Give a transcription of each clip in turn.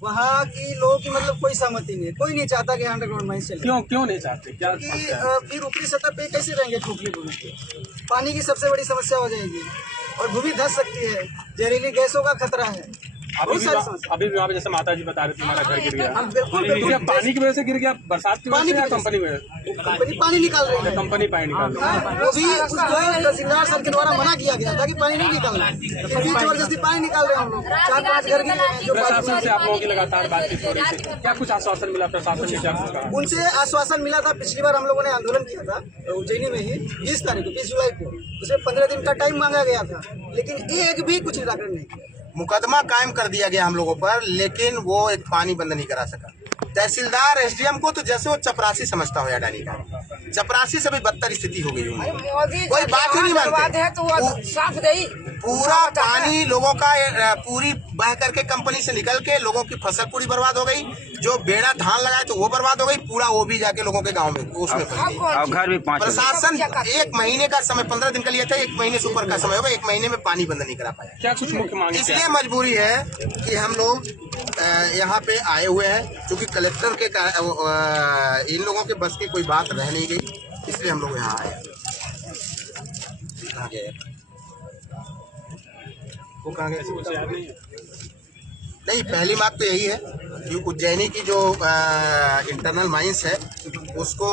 वहाँ की लोगों की मतलब कोई सहमति नहीं है, कोई नहीं चाहता कि अंडरग्राउंड माइंस चले। क्यों नहीं चाहते? क्या क्योंकि फिर ऊपरी सतह पे कैसे रहेंगे खोखली भूमि पे? पानी की सबसे बड़ी समस्या हो जाएगी और भूमि धंस सकती है, जहरीली गैसों का खतरा है। अभी भी वहाँ पे जैसे माता जी बता रहे थे हमारा घर गिर गया। हम बिल्कुल क्या पानी की वजह से गिर गया? बरसात की वजह से या कंपनी में? कंपनी पानी निकाल रही है। कंपनी पानी निकाल रही है। वो भी उसको तहसीलदार सर के द्वारा मना किया गया था कि पानी नहीं निकालना, फिर भी जबरदस्ती पानी निकाल रहे हैं हम लोग। 4-5 घर गिरे हैं। जो प्रशासन से आप लोगों की लगातार बातचीत हो रही थी, क्या कुछ आश्वासन मिला प्रशासन ने? क्या कुछ कहा? उनसे आश्वासन मिला था। पिछली बार हम लोगों ने आंदोलन किया था उज्जैनी में ही 20 तारीख को, 20 जुलाई को। उसमें 15 दिन का टाइम मांगा गया था, लेकिन एक भी कुछ निराकरण नहीं किया। मुकदमा कायम कर दिया गया हम लोगों पर, लेकिन वो एक पानी बंद नहीं करा सका। तहसीलदार एसडीएम को तो जैसे वो चपरासी समझता हो अडानी का, चपरासी से भी बदतर स्थिति हो गई उनकी। कोई बात ही नहीं मानते। पूरा पानी लोगों का पूरी बह करके कंपनी से निकल के लोगों की फसल पूरी बर्बाद हो गई। जो बेड़ा धान लगाए तो वो बर्बाद हो गई, पूरा वो भी जाके लोगों के गांव में उसमें फंस गई। घर भी 5 प्रशासन 1 महीने का समय, 15 दिन का लिया था, 1 महीने से ऊपर का समय होगा, 1 महीने में पानी बंद नहीं करा पाया। क्या कुछ मुख्य मांग? इसलिए मजबूरी है कि हम लोग यहाँ पे आए हुए हैं, क्योंकि कलेक्टर के इन लोगों के बस की कोई बात रह नहीं गई, इसलिए हम लोग यहाँ आए। वो कहाँ गए? नहीं, पहली बात तो यही है कि उज्जैनी की जो इंटरनल माइंस है उसको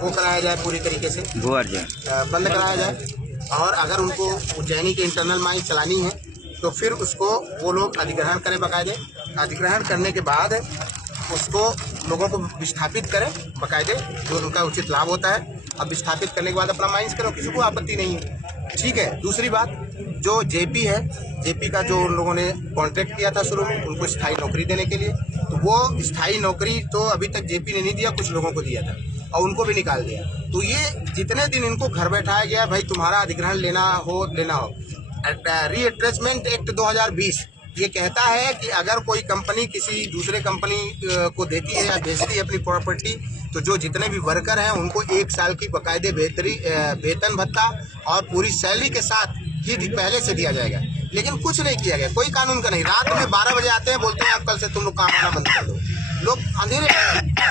वो कराया जाए, पूरी तरीके से बंद कराया जाए। और अगर उनको उज्जैनी की इंटरनल माइंस चलानी है तो फिर उसको वो लोग अधिग्रहण करें बकायदे। अधिग्रहण करने के बाद उसको लोगों को विस्थापित करें बकायदे, जो उनका उचित लाभ होता है। अब विस्थापित करने के बाद अपना माइंस करो, किसी को आपत्ति नहीं है, ठीक है। दूसरी बात, जो जेपी है, जेपी का जो उन लोगों ने कॉन्ट्रैक्ट किया था शुरू में उनको स्थायी नौकरी देने के लिए, तो वो स्थायी नौकरी तो अभी तक जेपी ने नहीं दिया, कुछ लोगों को दिया था और उनको भी निकाल दिया। तो ये जितने दिन इनको घर बैठाया गया, भाई तुम्हारा अधिग्रहण लेना हो। रीअटैचमेंट एक्ट 2020 ये कहता है कि अगर कोई कंपनी किसी दूसरे कंपनी को देती है या बेचती है अपनी प्रॉपर्टी, तो जो जितने भी वर्कर हैं उनको 1 साल की बकायदे वेतन भत्ता और पूरी सैलरी के साथ ही पहले से दिया जाएगा। लेकिन कुछ नहीं किया गया, कोई कानून का नहीं। रात में 12 बजे आते हैं, बोलते हैं आप कल से तुम लोग काम आना बंद कर दो, लोग अंधेरे।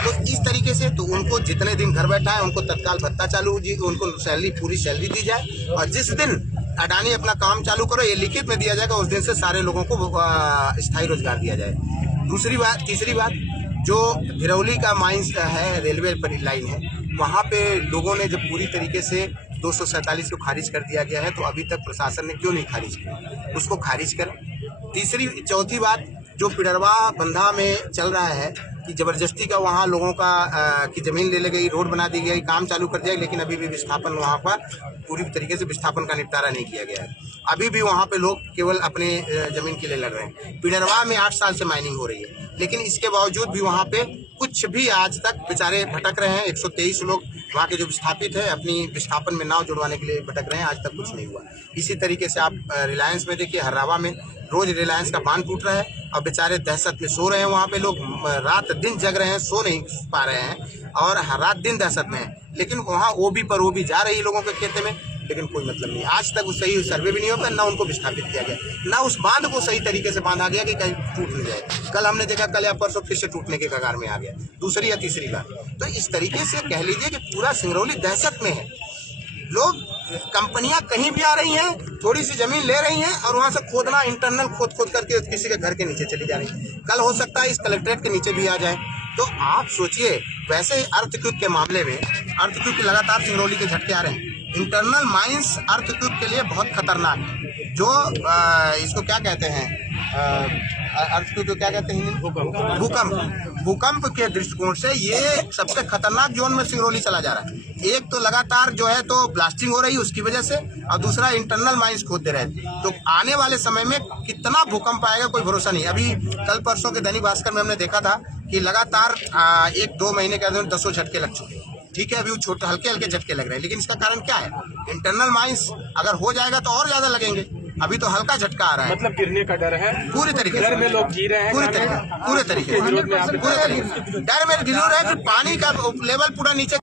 तो इस तरीके से तो उनको जितने दिन घर बैठा है उनको तत्काल भत्ता चालू, उनको सैलरी, पूरी सैलरी दी जाए। और जिस दिन अडानी अपना काम चालू करो, ये लिखित में दिया जाएगा, उस दिन से सारे लोगों को स्थायी रोजगार दिया जाए। दूसरी बात, तीसरी बात, जो भिरौली का माइंस है, रेलवे लाइन है, वहाँ पे लोगों ने जब पूरी तरीके से 247 को खारिज कर दिया गया है, तो अभी तक प्रशासन ने क्यों नहीं खारिज किया, उसको खारिज करें। चौथी बात, जो पिडरवा बंधा में चल रहा है कि जबरदस्ती का वहाँ लोगों का की जमीन ले ली गई, रोड बना दी गई, काम चालू कर दिया, लेकिन अभी भी विस्थापन वहाँ पर पूरी तरीके से विस्थापन का निपटारा नहीं किया गया है। अभी भी वहाँ पे लोग केवल अपने जमीन के लिए लड़ रहे हैं। पिडरवा में 8 साल से माइनिंग हो रही है, लेकिन इसके बावजूद भी वहाँ पे कुछ भी आज तक बेचारे भटक रहे हैं। 123 लोग वहाँ के जो विस्थापित है अपनी विस्थापन में नाव जुड़वाने के लिए भटक रहे हैं, आज तक कुछ नहीं हुआ। इसी तरीके से आप रिलायंस में देखिए, हर्रावा में रोज रिलायंस का बांध टूट रहा है और बेचारे दहशत में सो रहे हैं। वहाँ पे लोग रात दिन जग रहे हैं, सो नहीं पा रहे हैं और रात दिन दहशत में है। लेकिन वहाँ ओबी पर ओबी जा रही है लोगों के खेते में, लेकिन कोई मतलब नहीं। आज तक उस सही सर्वे भी नहीं हो पाया, ना उनको विस्थापित किया गया, ना उस बांध को सही तरीके से बांधा गया कि कहीं टूट नहीं जाए। कल हमने देखा, कल या परसों फिर से टूटने के कगार में आ गया, दूसरी या तीसरी बार। तो इस तरीके से कह लीजिए कि पूरा सिंगरौली दहशत में है। लोग, कंपनियां कहीं भी आ रही हैं, थोड़ी सी जमीन ले रही हैं और वहां से खोदना, इंटरनल खोद करके किसी के घर के नीचे चली जा रही। कल हो सकता है इस कलेक्ट्रेट के नीचे भी आ जाए। तो आप सोचिए, वैसे ही अर्थक्वेक के मामले में अर्थक्वेक लगातार सिंगरौली के झटके आ रहे हैं। इंटरनल माइंस अर्थक्वेक के लिए बहुत खतरनाक है। जो इसको क्या कहते हैं, अर्थक्वेक को क्या कहते हैं, भूकंप के दृष्टिकोण से ये सबसे खतरनाक जोन में सिंगरौली चला जा रहा है। एक तो लगातार जो है तो ब्लास्टिंग हो रही है उसकी वजह से, और दूसरा इंटरनल माइंस खोदते रहे। तो आने वाले समय में कितना भूकंप आएगा कोई भरोसा नहीं। अभी कल परसों के दैनिक भास्कर में हमने देखा था कि लगातार 1-2 महीने के अंदर 10 झटके लग चुके हैं। ठीक है, अभी वो छोटे हल्के हल्के झटके लग रहे हैं, लेकिन इसका कारण क्या है? इंटरनल माइंस अगर हो जाएगा तो और ज्यादा लगेंगे। अभी तो हल्का झटका आ रहा है, मतलब गिरने का डर है पूरी तरीके से। डर में लोग जी रहे हैं, पूरे तरीके डर में गिर रहे हैं कि पानी का लेवल पूरा नीचे